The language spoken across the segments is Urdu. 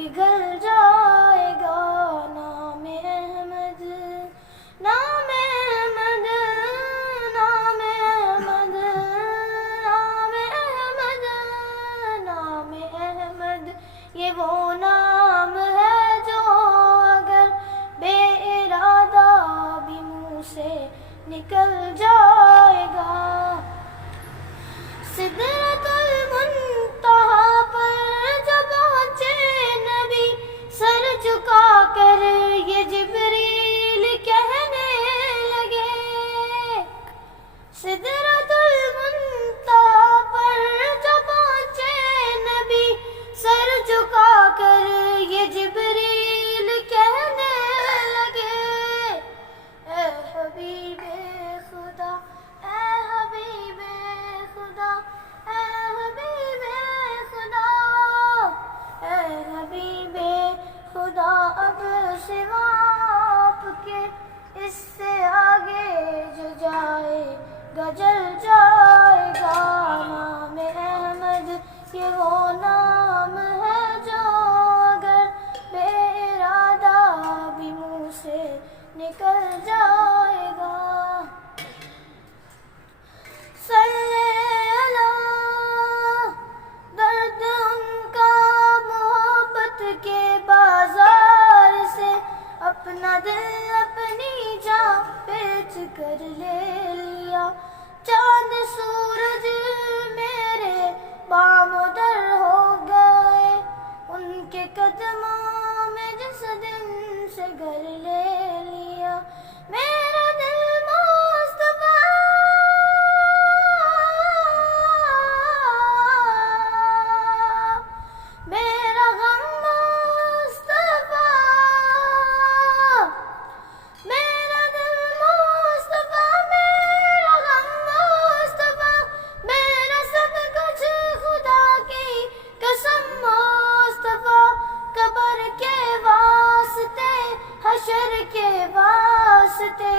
پگھل جائے گا نام احمد، نام احمد، نام احمد، نام احمد، نام احمد، یہ وہ نام ہے جو اگر بے ارادہ بھی منہ سے نکل جائے گا۔ سدرۃ المنتہا پر جب پہنچے نبی، سر جھکا کر یہ جبریل کہنے لگے۔ سدرۃ المنتہا پر جب پہنچے نبی، سر جھکا کر یہ جبریل کہنے لگے، اے حبیب خدا، اے حبیب خدا، اے حبیب خدا، اے حبیب خدا، اب سوا آپ کے اس سے آگے جو جائے گا جل جائے گا۔ نام احمد یہ وہ نام ہے جو اگر بے ارادہ بھی منہ سے نکل جائے گا۔ صلی اللہ، درد ان کا محبت کے بازار سے اپنا دل اپنی جان بیچ کر لے لیا۔ چاند سورج میرے بام و در ہو گئے ان کے قدموں میں جس دن سے گھر لے لیا۔ میرا دل مصطفیٰ، میرا غم مصطفیٰ، میرا دل مصطفیٰ، میرا غم مصطفیٰ، میرا سب کچھ خدا کی قسم مصطفیٰ۔ قبر کے واسطے، حشر کے واسطے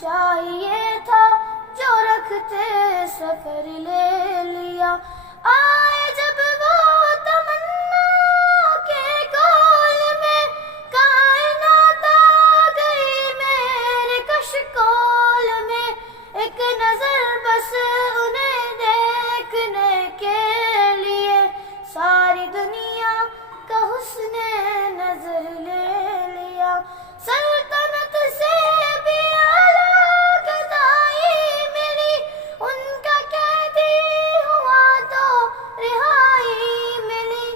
چاہیے تھا جو رکھتے سفر لے لیا۔ آئے جب وہ تمنا کے کول میں، کائنات آ گئی میرے کشکول میں، ایک نظر بس انہیں دیکھنے کے لیے ساری دنیا کا حسن نظر لے لیا۔ سلطنت سے بھی اعلیٰ گدائی ملی، ان کا قیدی ہوا تو رہائی ملی۔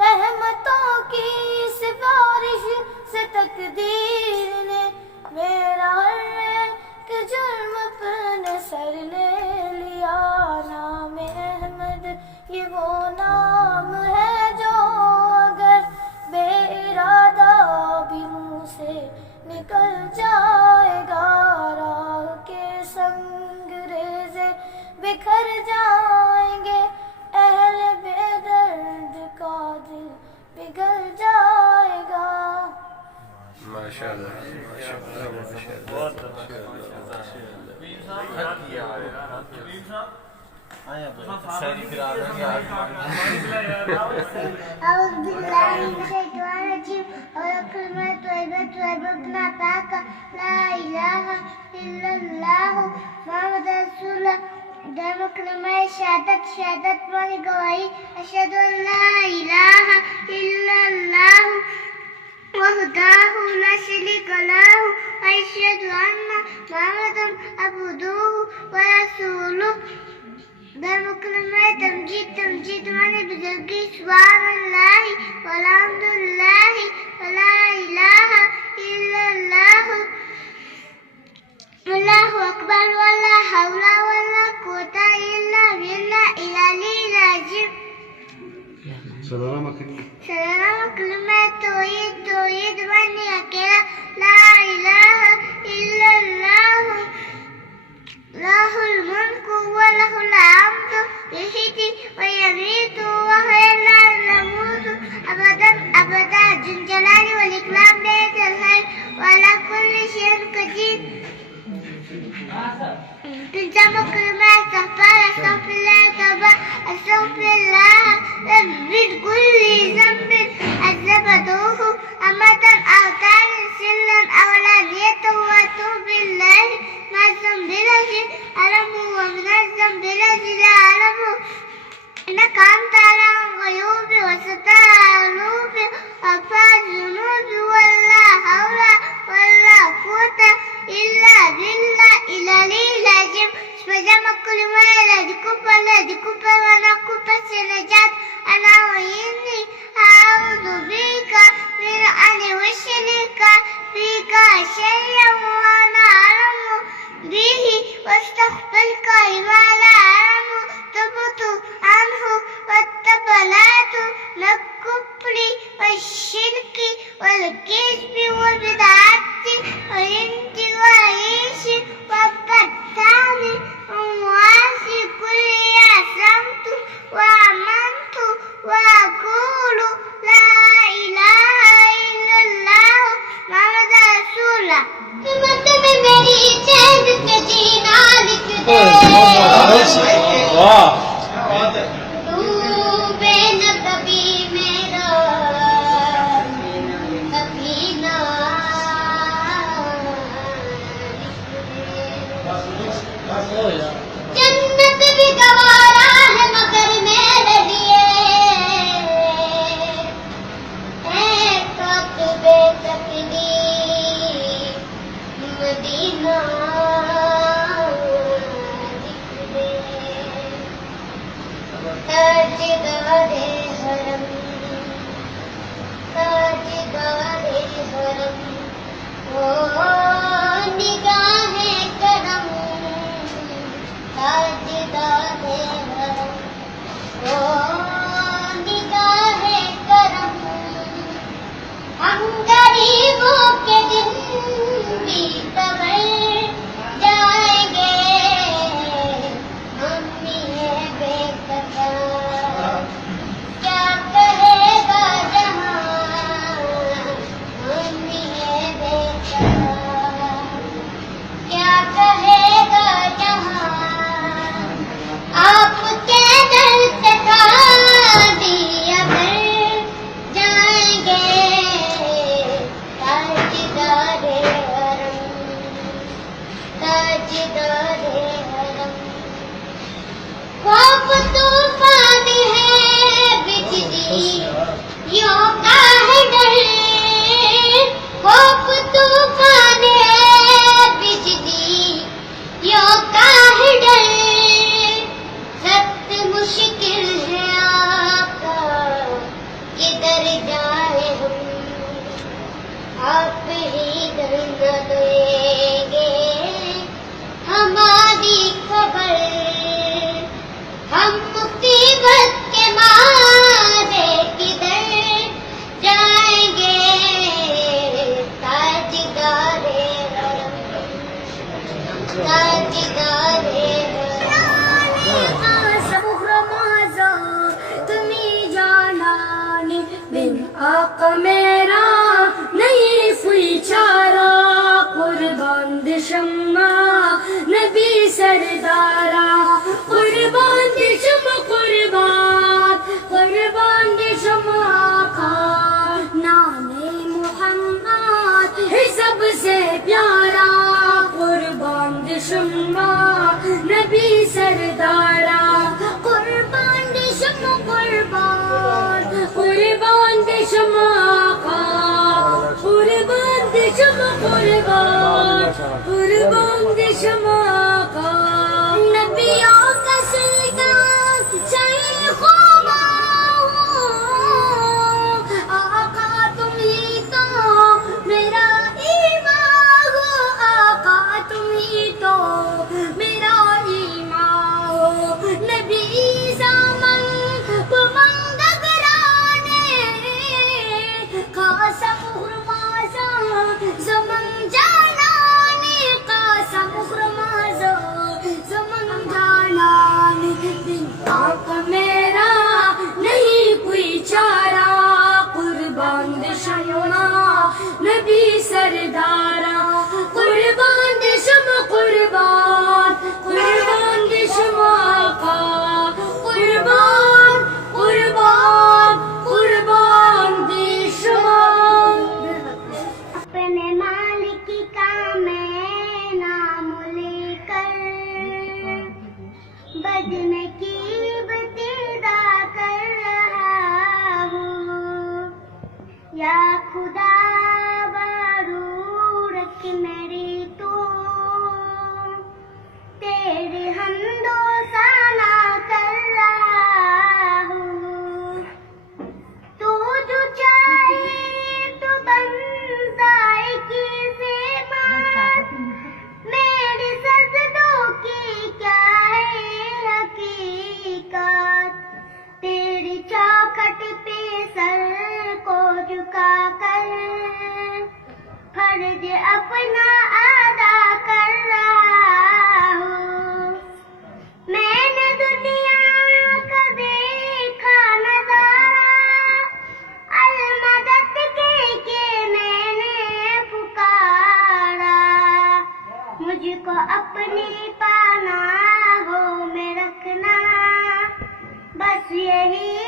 رحمتوں کی سفارش سے تقدیر نے میرا ہر ایک جرم اپنے سر لے لیا۔ نام احمد یہ وہ نام ہے جو اگر بے ارادہ بھی منہ سے نکل جائے گا۔ راہ کے سنگ ریزے بکھر جائیں گے، اہل بے درد کا دل پگھل جائے گا۔ ماشاءاللہ، اعوذ باللہ من الشیطان الرجیم، اور کلمہ طیبہ اپنا پاک لا الہ الا اللہ محمد رسول اللہ، دائم کلمہ شہادت والی گواہی، اشہد ان لا الہ الا اللہ وحدہ لا شریک لہ، واشہد ان محمدا عبدہ ورسولہ، دائم کلمہ تمجید والی بزرگی، سبحان اللہ والحمد للہ ولا الہ الا اللہ، اللہ اکبر، ولا حول ولا قوت الا باللہ العلی العظیم۔ سلام کلمہ توحید والی اکیلا، لا الہ الا اللہ، لہ الملک ولہ الحمد، یحیی ویمیت وہو لا يموت ابدا ابدا، ذو الجلال والاکرام، بیت الخیر وعلی کل شیء قدیر۔ پنجم کلمہ استغفر اللہ توبہ، استغفر اللہ من کل ذنب اذنبته ولدك ونقب سنجات أنا وإني أعوذ بك من أن أشرك بك شيئا وأنا أعلم به واستغفرك لما لا أعلم تبت عنه والتبلات من الكفر والشرك والكذب والبدعة والإنت والعيش والبتان ومعاصي كل أسلمت وآمنت وأقول لا إله إلا الله محمد رسول الله تم میری چند کے جینا لکھ دے ڈوبے نہ کبھی میرا کبھی نہ جنت بھی گوارا ہے مگر میرے لیے اے کاتب تقدیر مدینہ لکھ دے تاجدار حرم تاجدار حرم او نگاہ کرم تاجدار حرم او نگاہ کرم ہم غریبوں کے دن بھی تبر جائیں گے ہم بھی ہیں بے قدر کیا کہے گا جہاں ہم بھی ہیں بے قدر کیا کہے گا جہاں آپ کے در سے خالی اگر جائیں گے تاجدار حرم تاجدار حرم خوف طوفان ہے بجلی یوں کا ہے ڈر خوف طوفان ہے بجلی یوں کا ہے ڈر سخت مشکل ہے آقا کدھر جائیں ہم آپ ہی در نہ دیں گے ہماری خبر ہم مصیبت کے مارے کدھر جائیں گے تاجدار حرم تاجدار تمہیں جانا بن آقا میرا نہیں کوئی چارہ قربان دے شمع نبی سردارا قربان دے شمع قربان دے شمع آقا نام محمد ہے سب سے پیارا قربان دے شمع نبی سردارا قربان دے شمع قربان دے شمع آقا قربان دے شمع قربان دے شمع آقا نبیوں کا سلطان شیخ و آقا تم ہی تو میرا ایمان ہو آقا تم ہی تو میرا ایمان ہو نبی زمان پمندگرانے قاسم خرمازا زمن جانانی قاسم خرمازا زمن جانانی دن آقا میرا نہیں کوئی چارہ قربان دے شمع نبی سردارا قربان دے شمع قربان دے شمع آقا قربان دے شمع اپنے مالک کا میں نام لے کر بد میں کی ابتدا کر رہا ہوں یا خدا بارو رکھ میری تو تیرے حمدوں فرض اپنا ادا کر رہا ہوں. میں نے دنیا کا دیکھا نظارہ المدد کے میں نے پکارا. مجھ کو اپنی پناہوں میں رکھنا بس یہی